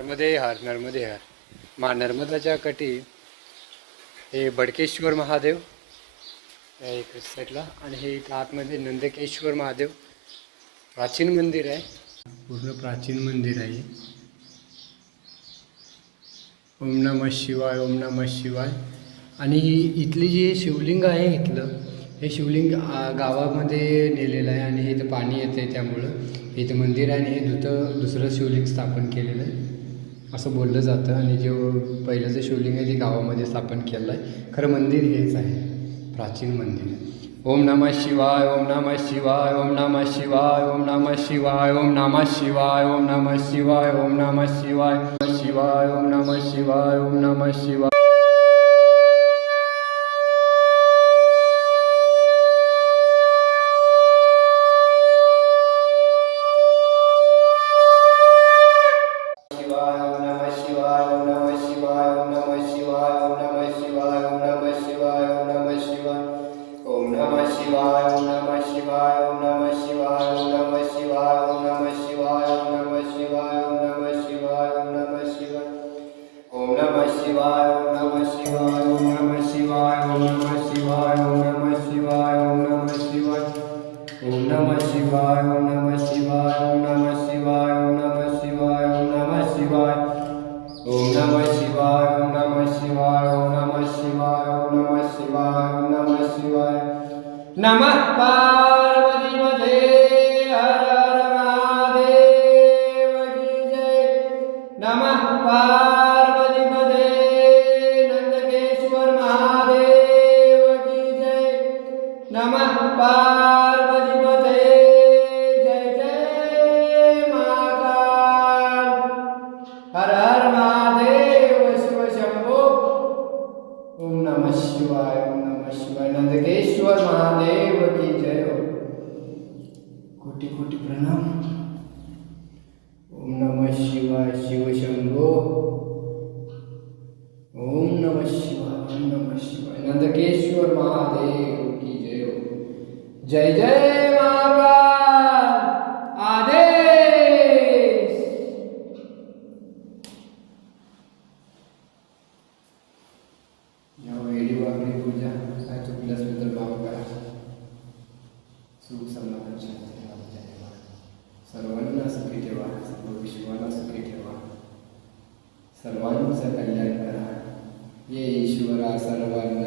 नर्मदे हर नर्मदे हर. नर्मदाच्या काठी हे बडकेश्वर महादेव या इकडे साईडला, आणि हे इथं आतमध्ये नंदकेश्वर महादेव प्राचीन मंदिर आहे. पूर्ण प्राचीन मंदिर आहे. ओम नमः शिवाय, ओम नमः शिवाय. आणि इथली जी शिवलिंग आहे, इथलं हे शिवलिंग गावामध्ये नेलेलं आहे आणि इथं पाणी येतं आहे, त्यामुळं इथं मंदिर आहे आणि हे दुसरं शिवलिंग स्थापन केलेलं आहे असं बोललं जातं. आणि जो पहिलं जे शिवलिंग आहे ते गावामध्ये स्थापन केलं आहे. खरं मंदिर हेच आहे, प्राचीन मंदिर. ओम नमः शिवाय, ओम नमः शिवाय, ओम नमः शिवाय, ओम नमः शिवाय, ओम नमः शिवाय, ओम नमः शिवाय, ओम नमः शिवाय, शिवाय, ओम नमः शिवाय, ओम नमः शिवाय. नमः पार्वती मध्ये हर हर महादेव की जय. नमः पार्वती मध्ये नंदकेश्वर महादेव की जय. नमः पार्वती मध्ये जय जय महाकाल. हर हर महादेव शिव शंभो. ओम नमः शिवाय, ओम नमः शिवाय. नंदकेश्वर महादेव की जय हो. कोटि कोटि प्रणाम. ओम नमः शिवाय, शिव शंभो. ओम नमः शिवाय, ओम नमः शिवाय. नंदकेश्वर महादेव की जय हो. जय जय महाकाल. आदेश. या वेळी वागणी पूजा काय चुकल्याबद्दल माफ करा. सुख समाधान शांती आमच्या ठेवा. सर्वांना सुखी ठेवा, सर्व विश्वाला सुखी ठेवा. सर्वांचं कल्याण करा. ये ईश्वरा सर्वांना